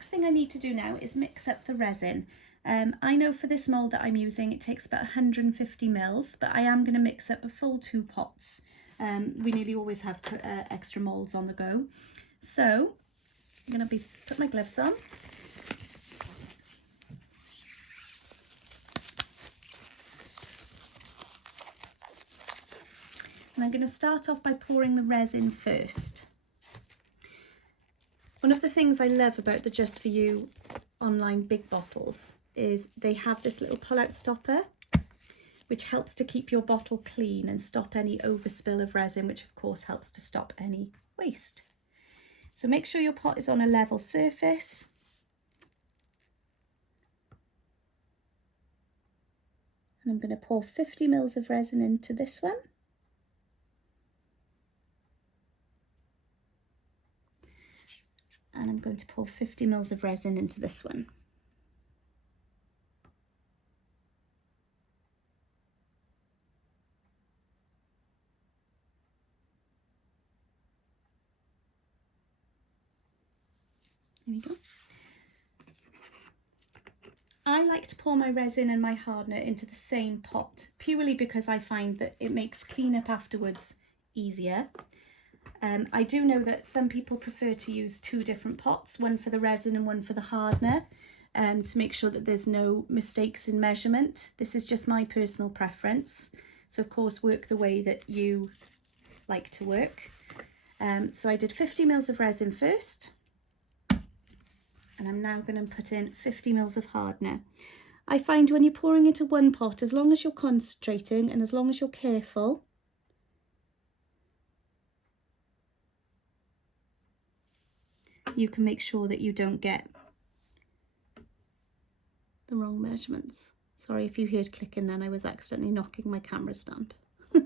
next thing I need to do now is mix up the resin. I know for this mould that I'm using it takes about 150 mils, but I am going to mix up a full 2 pots. We nearly always have extra moulds on the go. So I'm going to put my gloves on. And I'm going to start off by pouring the resin first. One of the things I love about the Just For You online big bottles is they have this little pull-out stopper, which helps to keep your bottle clean and stop any overspill of resin, which of course helps to stop any waste. So make sure your pot is on a level surface. And I'm going to pour 50 mils of resin into this one. And I'm going to pour 50 mils of resin into this one. There we go. I like to pour my resin and my hardener into the same pot, purely because I find that it makes cleanup afterwards easier. I do know that some people prefer to use 2 different pots, one for the resin and one for the hardener, to make sure that there's no mistakes in measurement. This is just my personal preference. So of course work the way that you like to work. So I did 50 mils of resin first, and I'm now going to put in 50 mils of hardener. I find when you're pouring into one pot, as long as you're concentrating and as long as you're careful, you can make sure that you don't get the wrong measurements. Sorry if you heard clicking then, I was accidentally knocking my camera stand. Here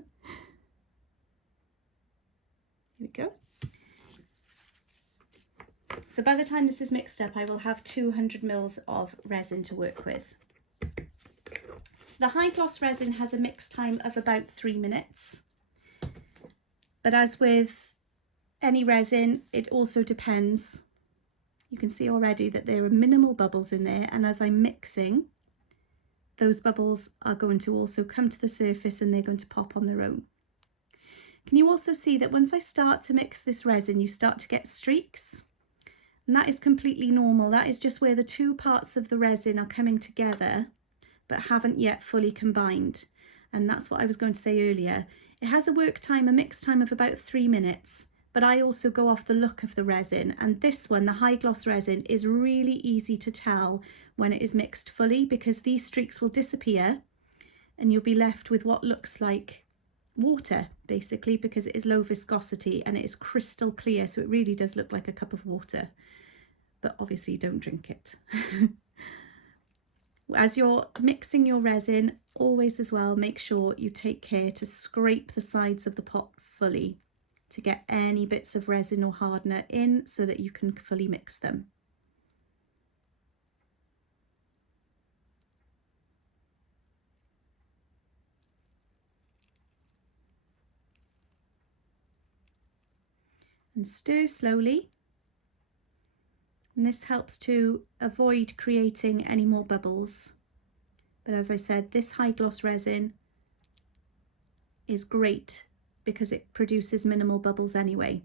we go. So by the time this is mixed up, I will have 200 mils of resin to work with. So the high gloss resin has a mix time of about 3 minutes. But as with any resin, it also depends. You can see already that there are minimal bubbles in there, and as I'm mixing, those bubbles are going to also come to the surface and they're going to pop on their own. Can you also see that once I start to mix this resin, you start to get streaks? And that is completely normal. That is just where the 2 parts of the resin are coming together but haven't yet fully combined. And that's what I was going to say earlier. It has a mix time of about 3 minutes, but I also go off the look of the resin. And this one, the high gloss resin, is really easy to tell when it is mixed fully, because these streaks will disappear and you'll be left with what looks like water, basically, because it is low viscosity and it is crystal clear. So it really does look like a cup of water, but obviously don't drink it. As you're mixing your resin, always as well, make sure you take care to scrape the sides of the pot fully to get any bits of resin or hardener in so that you can fully mix them. And stir slowly. And this helps to avoid creating any more bubbles. But as I said, this high gloss resin is great because it produces minimal bubbles anyway.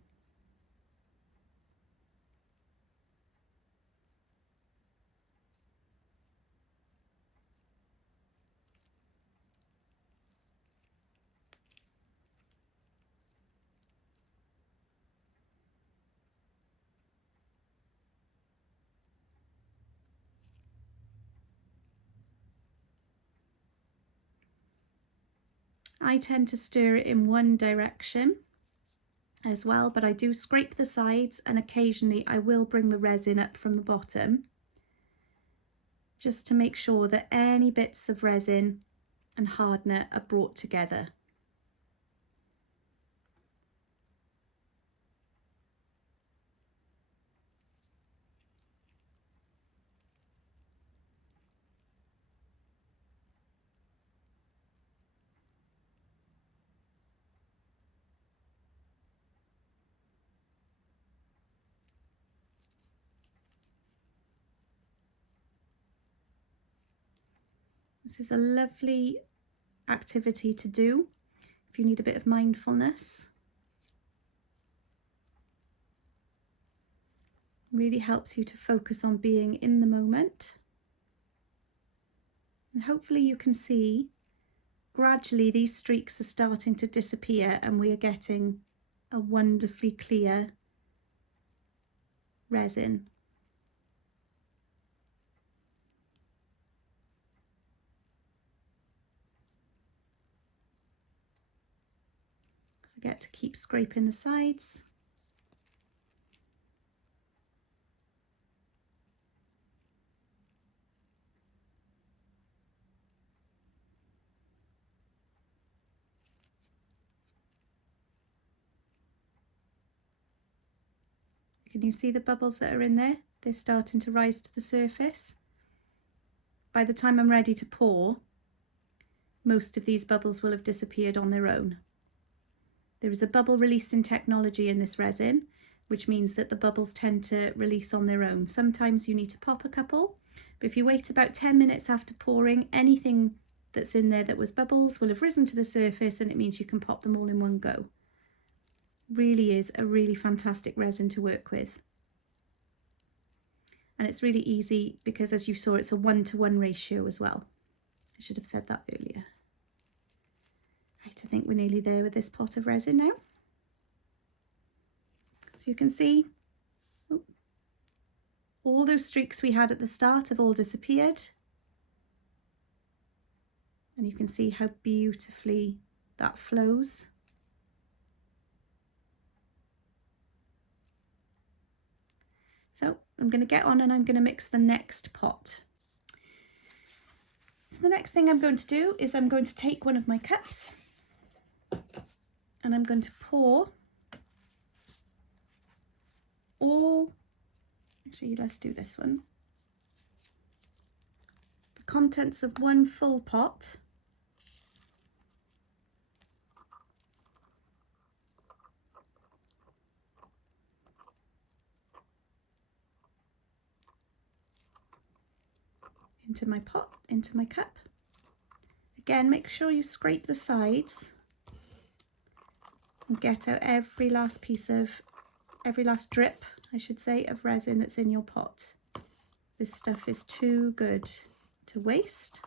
I tend to stir it in one direction as well, but I do scrape the sides, and occasionally I will bring the resin up from the bottom just to make sure that any bits of resin and hardener are brought together. This is a lovely activity to do if you need a bit of mindfulness. Really helps you to focus on being in the moment. And hopefully you can see gradually these streaks are starting to disappear and we are getting a wonderfully clear resin. Forget to keep scraping the sides. Can you see the bubbles that are in there? They're starting to rise to the surface. By the time I'm ready to pour, most of these bubbles will have disappeared on their own. There is a bubble releasing technology in this resin, which means that the bubbles tend to release on their own. Sometimes you need to pop a couple, but if you wait about 10 minutes after pouring, anything that's in there that was bubbles will have risen to the surface, and it means you can pop them all in one go. Really is a really fantastic resin to work with. And it's really easy because, as you saw, it's a 1-to-1 ratio as well. I should have said that earlier. Right, I think we're nearly there with this pot of resin now. So you can see, all those streaks we had at the start have all disappeared. And you can see how beautifully that flows. So I'm going to get on and I'm going to mix the next pot. So the next thing I'm going to do is I'm going to take one of my cups and I'm going to pour actually let's do this one, the contents of one full pot into my pot, into my cup. Again, make sure you scrape the sides and get out every last drip, I should say, of resin that's in your pot. This stuff is too good to waste.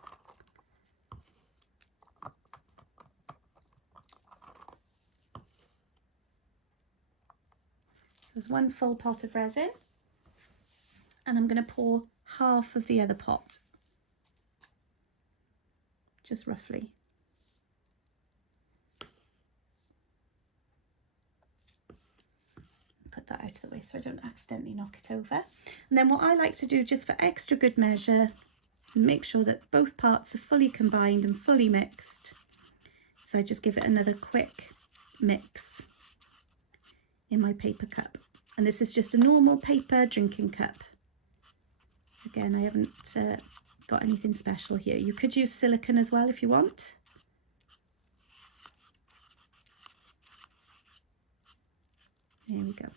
So there's one full pot of resin, and I'm going to pour half of the other pot, just roughly. Put that out of the way so I don't accidentally knock it over. And then what I like to do, just for extra good measure, make sure that both parts are fully combined and fully mixed, so I just give it another quick mix in my paper cup. And this is just a normal paper drinking cup. Again, I haven't got anything special here. You could use silicone as well if you want. There we go.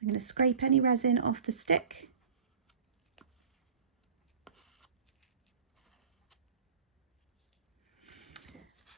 I'm going to scrape any resin off the stick.